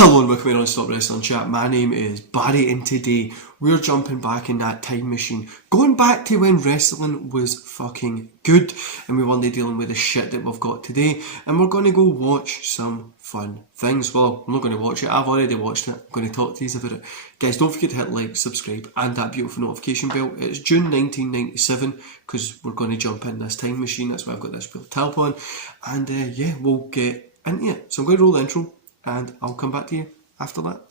Hello and welcome to Non-Stop Wrestling Chat. My name is Barry and today we're jumping back in that time machine, going back to when wrestling was fucking good and we weren't dealing with the shit that we've got today, and we're going to go watch some fun things. Well, I'm not going to watch it, I've already watched it. I'm going to talk to you about it. Guys, don't forget to hit like, subscribe and that beautiful notification bell. It's June 1997 because we're going to jump in this time machine. That's why I've got this built up on, and yeah, we'll get into it. So I'm going to roll the intro and I'll come back to you after that.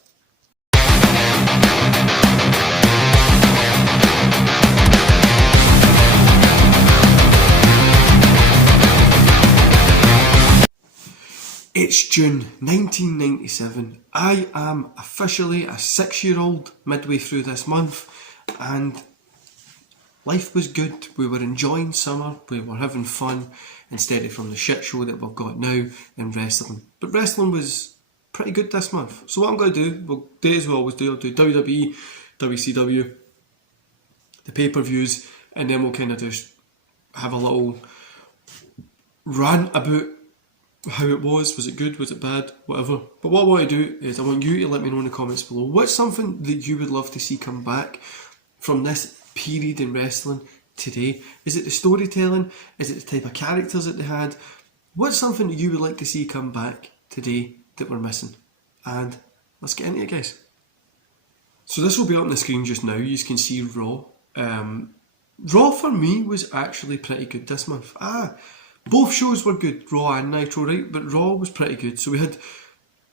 It's June 1997. I am officially a 6-year-old midway through this month, and life was good. We were enjoying summer, we were having fun instead of from the shit show that we've got now in wrestling. But wrestling was pretty good this month. So what I'm going to do, we'll do as we always do, I'll do WWE, WCW, the pay-per-views, and then we'll kind of just have a little rant about how it was it good, was it bad, whatever. But what I want to do is I want you to let me know in the comments below, what's something that you would love to see come back from this period in wrestling today? Is it the storytelling? Is it the type of characters that they had? What's something that you would like to see come back today that we're missing? And let's get into it, guys. So this will be up on the screen just now. You can see Raw. Raw for me was actually pretty good this month. Both shows were good, Raw and Nitro, right? But Raw was pretty good. So we had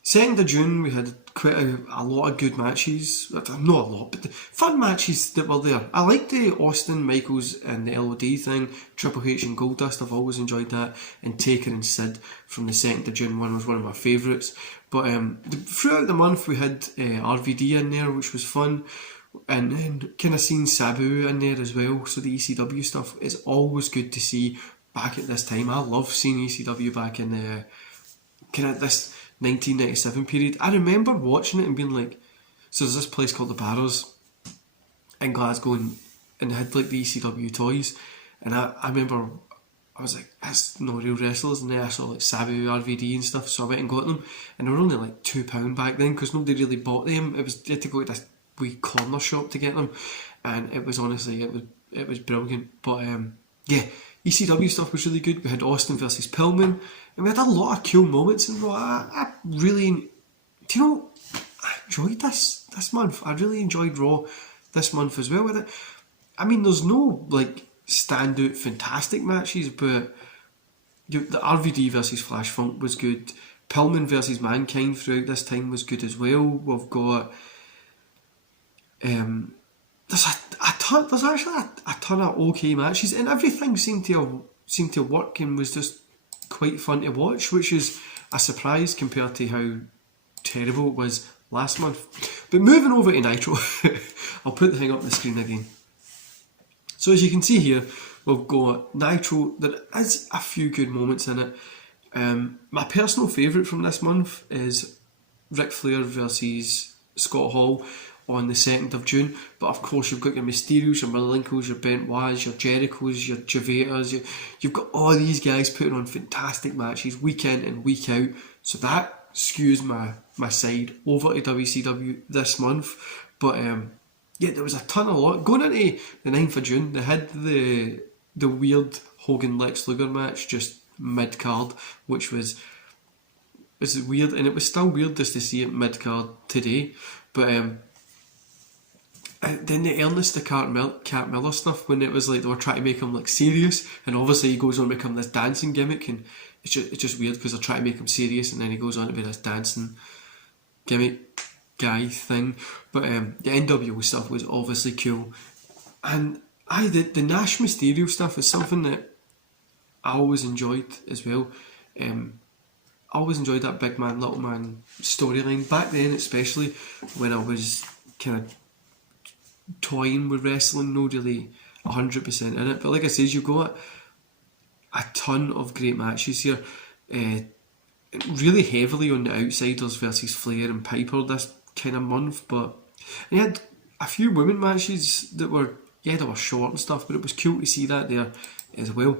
2nd of June, we had quite a lot of good matches. Not a lot, but the fun matches that were there. I liked the Austin, Michaels and the LOD thing. Triple H and Goldust, I've always enjoyed that. And Taker and Sid from the 2nd of June one was one of my favourites. But throughout the month we had RVD in there, which was fun. And then kind of seen Sabu in there as well. So the ECW stuff is always good to see back at this time. I love seeing ECW back in the kind of this 1997 period. I remember watching it and being like, so there's this place called the Barrows in Glasgow, and they had like the ECW toys, and I remember I was like, that's no real wrestlers, and then I saw like Sabu, RVD and stuff, so I went and got them, and they were only like £2 back then because nobody really bought them. You had to go to this wee corner shop to get them, and it was honestly, it was brilliant. But yeah, ECW stuff was really good. We had Austin versus Pillman, and we had a lot of cool moments in Raw. I really, do you know, I enjoyed this month. I really enjoyed Raw this month as well with it. I mean, there's no like standout fantastic matches, but the RVD versus Flash Funk was good. Pillman versus Mankind throughout this time was good as well. We've got there's actually a ton of okay matches, and everything seemed to work and was just quite fun to watch, which is a surprise compared to how terrible it was last month. But moving over to Nitro, I'll put the thing up on the screen again. So as you can see here, we've got Nitro. There is a few good moments in it. My personal favourite from this month is Ric Flair versus Scott Hall on the 2nd of June, but of course you've got your Mysterios, your Malenkos, your Benoits, your Jerichos, your Javaters, you've got all these guys putting on fantastic matches week in and week out, so that skews my side over to WCW this month. But yeah, there was a ton of lot. Going into the 9th of June, they had the weird Hogan Lex Luger match just mid-card, which was weird, and it was still weird just to see it mid-card today. But then the Ernest the Cat Miller stuff, when it was like they were trying to make him look serious, and obviously he goes on to become this dancing gimmick, and it's just weird because they're trying to make him serious, and then he goes on to be this dancing gimmick guy thing. But the NWO stuff was obviously cool, and the Nash Mysterio stuff is something that I always enjoyed as well. I always enjoyed that big man, little man storyline back then, especially when I was kind of toying with wrestling, no really 100% in it. But like I said, you've got a ton of great matches here. Really heavily on the Outsiders versus Flair and Piper this kind of month, but you had a few women matches that were, yeah, they were short and stuff, but it was cool to see that there as well.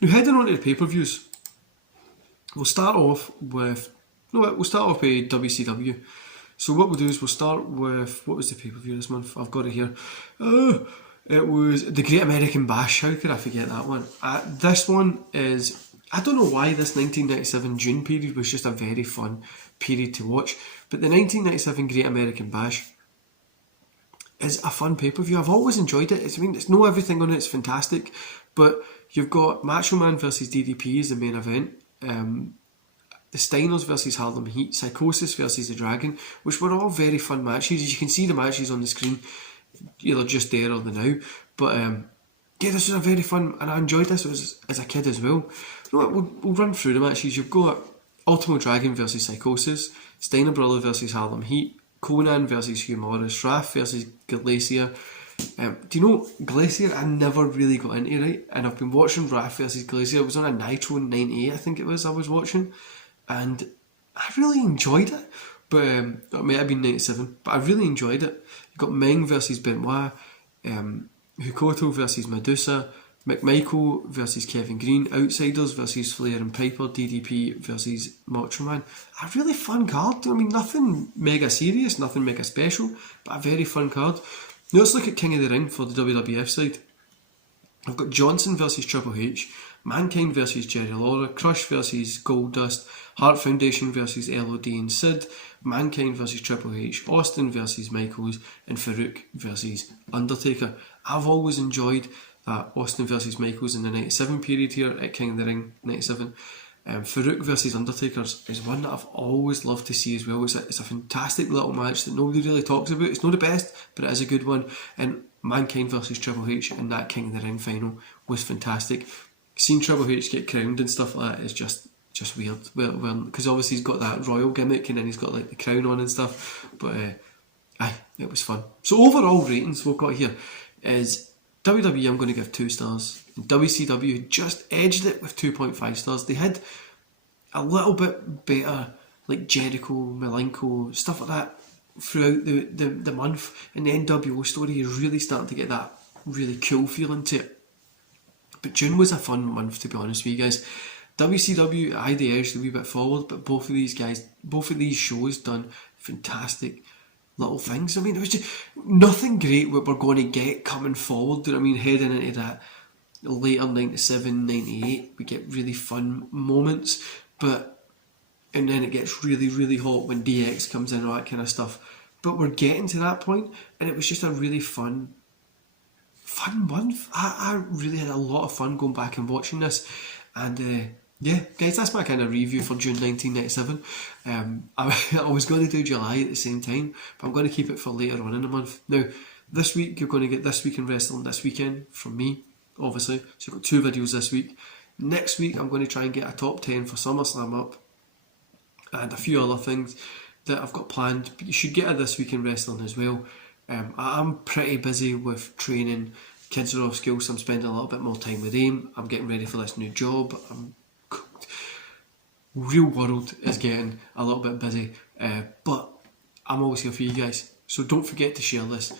Now heading on to the pay-per-views, we'll start off with No, we'll start off with WCW. So what we'll do is we'll start with, what was the pay-per-view this month? I've got it here. It was the Great American Bash. How could I forget that one? This one is, I don't know why this 1997 June period was just a very fun period to watch, but the 1997 Great American Bash is a fun pay-per-view. I've always enjoyed it. It's not everything on it, it's fantastic, but you've got Macho Man versus DDP as the main event. The Steiners versus Harlem Heat, Psychosis versus the Dragon, which were all very fun matches. As you can see the matches on the screen, either just there or the now. But yeah, this was a very fun, and I enjoyed this as a kid as well. You know what, we'll run through the matches. You've got Ultimo Dragon versus Psychosis, Steiner Brother versus Harlem Heat, Conan versus Hugh Morris, Raph versus Glacier. Do you know Glacier? I never really got into, right? And I've been watching Raph versus Glacier. It was on a Nitro in '98, I think it was. I was watching, and I really enjoyed it. But it might have been '97, but I really enjoyed it. You got Meng versus Benoit, Hukoto versus Medusa, McMichael versus Kevin Green, Outsiders versus Flair and Piper, DDP versus Macho Man. A really fun card. I mean, nothing mega serious, nothing mega special, but a very fun card. Now let's look at King of the Ring for the WWF side. I've got Johnson versus Triple H, Mankind versus Jerry Lawler, Crush versus Goldust, Hart Foundation versus LOD and Sid, Mankind versus Triple H, Austin versus Michaels, and Farouk versus Undertaker. I've always enjoyed that Austin versus Michaels in the 97 period here at King of the Ring 97. Farouk versus Undertaker is one that I've always loved to see as well. It's a fantastic little match that nobody really talks about. It's not the best, but it is a good one. And Mankind versus Triple H in that King of the Ring final was fantastic. Seeing Triple H get crowned and stuff like that is just weird. Well, because obviously he's got that royal gimmick and then he's got like the crown on and stuff. But it was fun. So overall ratings we've got here is WWE I'm going to give 2 stars. And WCW just edged it with 2.5 stars. They had a little bit better, like Jericho, Malenko, stuff like that throughout the month. And the NWO story is really starting to get that really cool feeling to it. But June was a fun month, to be honest with you guys. WCW, I they edged a wee bit forward, but both of these shows done fantastic little things. I mean, it was just nothing great what we're going to get coming forward. I mean, heading into that later 97, 98, we get really fun moments, and then it gets really, really hot when DX comes in and all that kind of stuff. But we're getting to that point, and it was just a really fun month. I really had a lot of fun going back and watching this, and yeah, guys, that's my kind of review for June 1997. I was going to do July at the same time, but I'm going to keep it for later on in the month. Now, this week you're going to get This Week in Wrestling this weekend from me, obviously. So you've got 2 videos this week. Next week I'm going to try and get a top 10 for SummerSlam up, and a few other things that I've got planned. But you should get a This Week in Wrestling as well. I'm pretty busy with training. Kids are off school, so I'm spending a little bit more time with them. I'm getting ready for this new job. Real world is getting a little bit busy, but I'm always here for you guys. So don't forget to share this.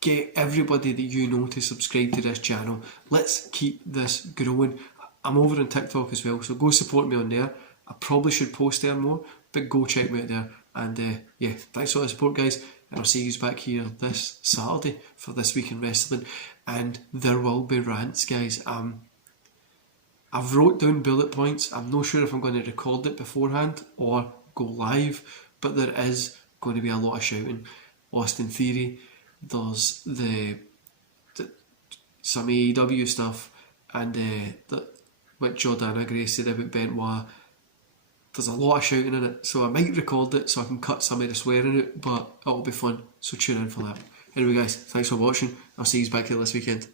Get everybody that you know to subscribe to this channel. Let's keep this growing. I'm over on TikTok as well, so go support me on there. I probably should post there more, but go check me out there. And yeah, thanks for all the support, guys. And I'll see you back here this Saturday for This Week in Wrestling. And there will be rants, guys. I've wrote down bullet points. I'm not sure if I'm going to record it beforehand or go live, but there is going to be a lot of shouting. Austin Theory, there's some AEW stuff, and what Jordana Gray said about Benoit. There's a lot of shouting in it, so I might record it so I can cut some of the swearing out, but it'll be fun, so tune in for that. Anyway guys, thanks for watching. I'll see you back here this weekend.